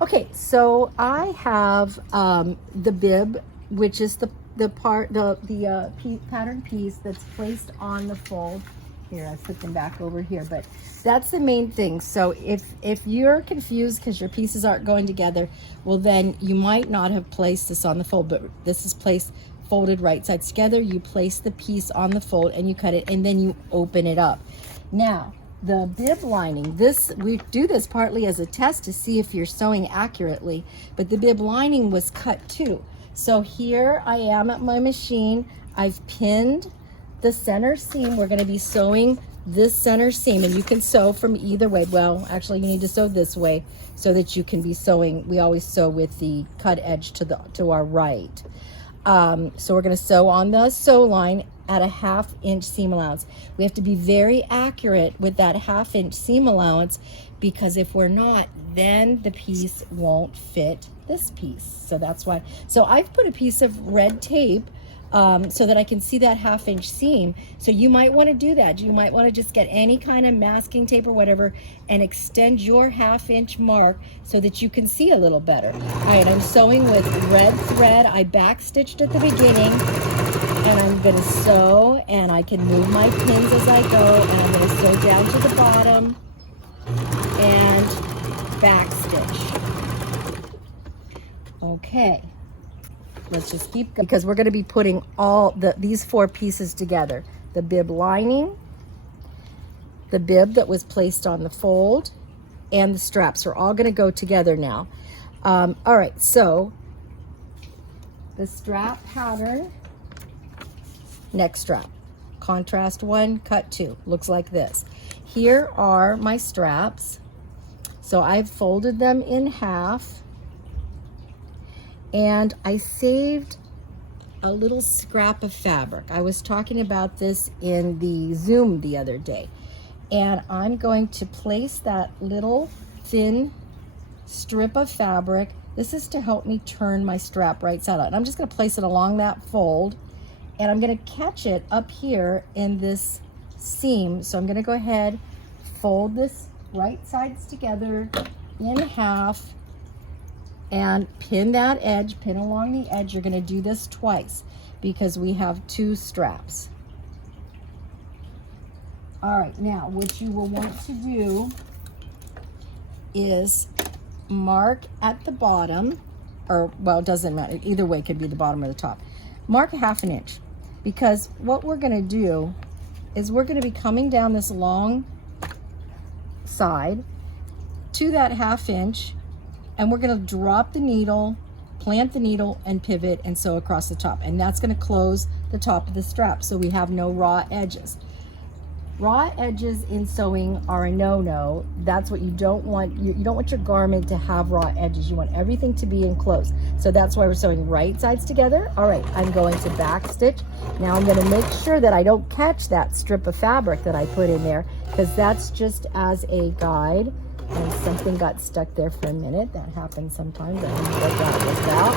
Okay, so I have the bib, which is the pattern piece that's placed on the fold. Here, I put them back over here, but that's the main thing. So if you're confused because your pieces aren't going together, well then you might not have placed this on the fold, but this is placed folded right sides together. You place the piece on the fold and you cut it, and then you open it up. Now, the bib lining, we do this partly as a test to see if you're sewing accurately, but the bib lining was cut too. So here I am at my machine. I've pinned the center seam. We're going to be sewing this center seam, and you can sew from either way. Well, actually you need to sew this way so that you can be sewing. We always sew with the cut edge to our right. So we're going to sew on the sew line at a 1/2 inch seam allowance. We have to be very accurate with that 1/2 inch seam allowance, because if we're not, then the piece won't fit this piece. So that's why. So I've put a piece of red tape so that I can see that 1/2 inch seam. So you might want to do that. You might want to just get any kind of masking tape or whatever and extend your 1/2 inch mark so that you can see a little better. All right, I'm sewing with red thread. I back stitched at the beginning, and I'm going to sew, and I can move my pins as I go, and I'm going to sew down to the bottom and back stitch. Okay. Let's just keep going, because we're going to be putting all these 4 pieces together. The bib lining, the bib that was placed on the fold, and the straps are all going to go together now. All right, so the strap pattern, neck strap, contrast 1, cut 2, looks like this. Here are my straps. So I've folded them in half, and I saved a little scrap of fabric. I was talking about this in the Zoom the other day, and I'm going to place that little thin strip of fabric. This is to help me turn my strap right side out. And I'm just going to place it along that fold, and I'm going to catch it up here in this seam. So I'm going to go ahead, fold this right sides together in half, and pin that edge, pin along the edge. You're going to do this twice because we have 2 straps. All right, now what you will want to do is mark at the bottom, or well, it doesn't matter, either way, it could be the bottom or the top. Mark 1/2 inch, because what we're going to do is we're going to be coming down this long side to that 1/2 inch, and we're going to drop the needle, plant the needle, and pivot and sew across the top, and that's going to close the top of the strap so we have no raw edges. Raw edges in sewing are a no-no. That's what you don't want. You don't want your garment to have raw edges. You want everything to be enclosed. So that's why we're sewing right sides together. All right, I'm going to back stitch. Now I'm going to make sure that I don't catch that strip of fabric that I put in there, because that's just as a guide. And something got stuck there for a minute. That happens sometimes. I don't know what that was about.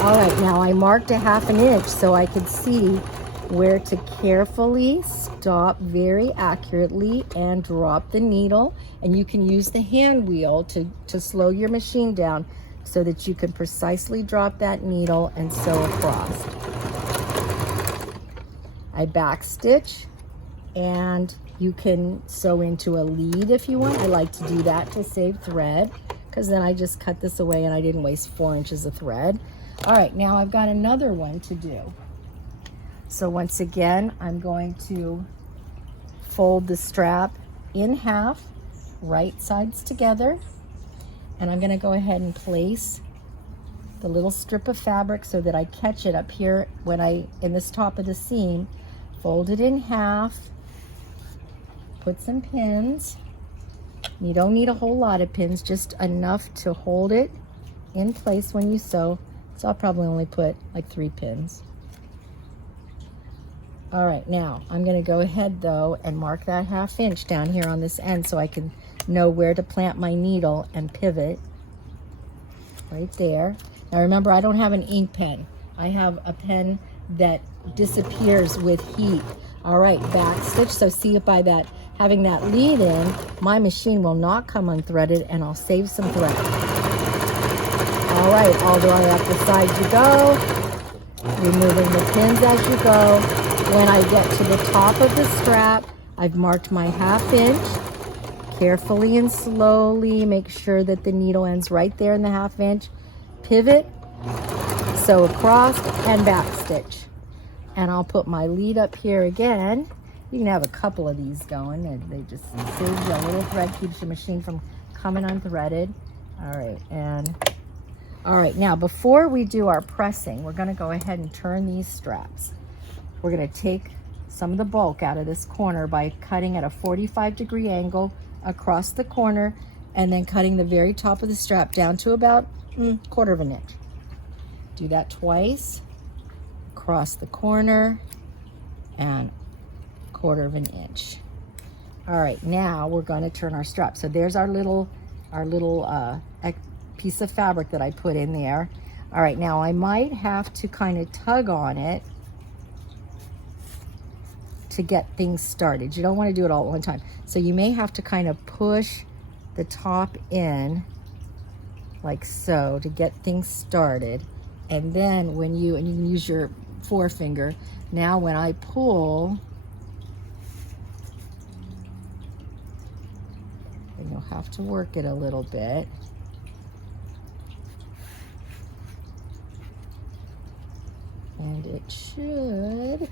All right, now I marked a 1/2 inch so I could see where to carefully stop very accurately and drop the needle. And you can use the hand wheel to slow your machine down so that you can precisely drop that needle and sew across. I back stitch, and you can sew into a lead if you want. I like to do that to save thread, because then I just cut this away and I didn't waste 4 inches of thread. All right, now I've got another one to do. So once again, I'm going to fold the strap in half, right sides together, and I'm going to go ahead and place the little strip of fabric so that I catch it up here in this top of the seam. Fold it in half, put some pins. You don't need a whole lot of pins, just enough to hold it in place when you sew. So I'll probably only put like 3 pins. All right, now I'm going to go ahead though and mark that 1/2 inch down here on this end so I can know where to plant my needle and pivot right there. Now remember, I don't have an ink pen. I have a pen that disappears with heat. All right, back stitch. So see, by that, having that lead in, my machine will not come unthreaded, and I'll save some thread. All right, all the way up the side you go, removing the pins as you go. When I get to the top of the strap, I've marked my 1/2 inch. Carefully and slowly make sure that the needle ends right there in the 1/2 inch. Pivot, sew across, and back stitch. And I'll put my lead up here again. You can have a couple of these going, and they just saves you a little thread, keeps your machine from coming unthreaded. All right, and all right, now before we do our pressing, we're gonna go ahead and turn these straps. We're gonna take some of the bulk out of this corner by cutting at a 45-degree angle across the corner, and then cutting the very top of the strap down to about 1/4 inch. Do that twice, across the corner, and 1/4 inch. All right, now we're going to turn our strap. So there's our little piece of fabric that I put in there. All right, now I might have to kind of tug on it to get things started. You don't want to do it all at one time. So you may have to kind of push the top in like so to get things started. And then when you can use your forefinger. Now when I pull, and you'll have to work it a little bit. And it should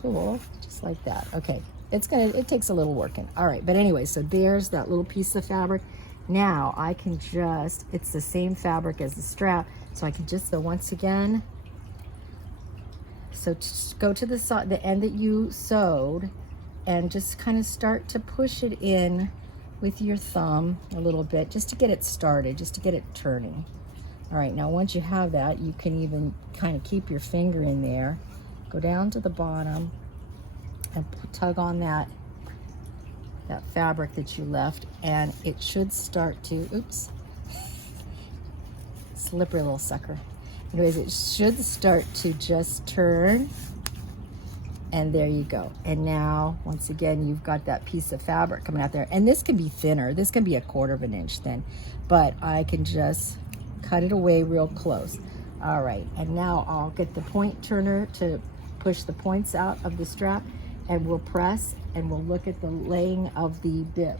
pull just like that. Okay, it takes a little working. All right, but anyway, so there's that little piece of fabric. Now I can just, it's the same fabric as the strap, so I can just, so once again, so go to the side, the end that you sewed, and just kind of start to push it in with your thumb a little bit, just to get it started, just to get it turning. All right, now once you have that, you can even kind of keep your finger in there, go down to the bottom, and tug on that fabric that you left, and it should start to, oops, slippery little sucker. Anyways, it should start to just turn, and there you go. And now, once again, you've got that piece of fabric coming out there. And this can be thinner. This can be a 1/4 inch thin, but I can just cut it away real close. All right, and now I'll get the point turner to push the points out of the strap, and we'll press, and we'll look at the laying of the bib.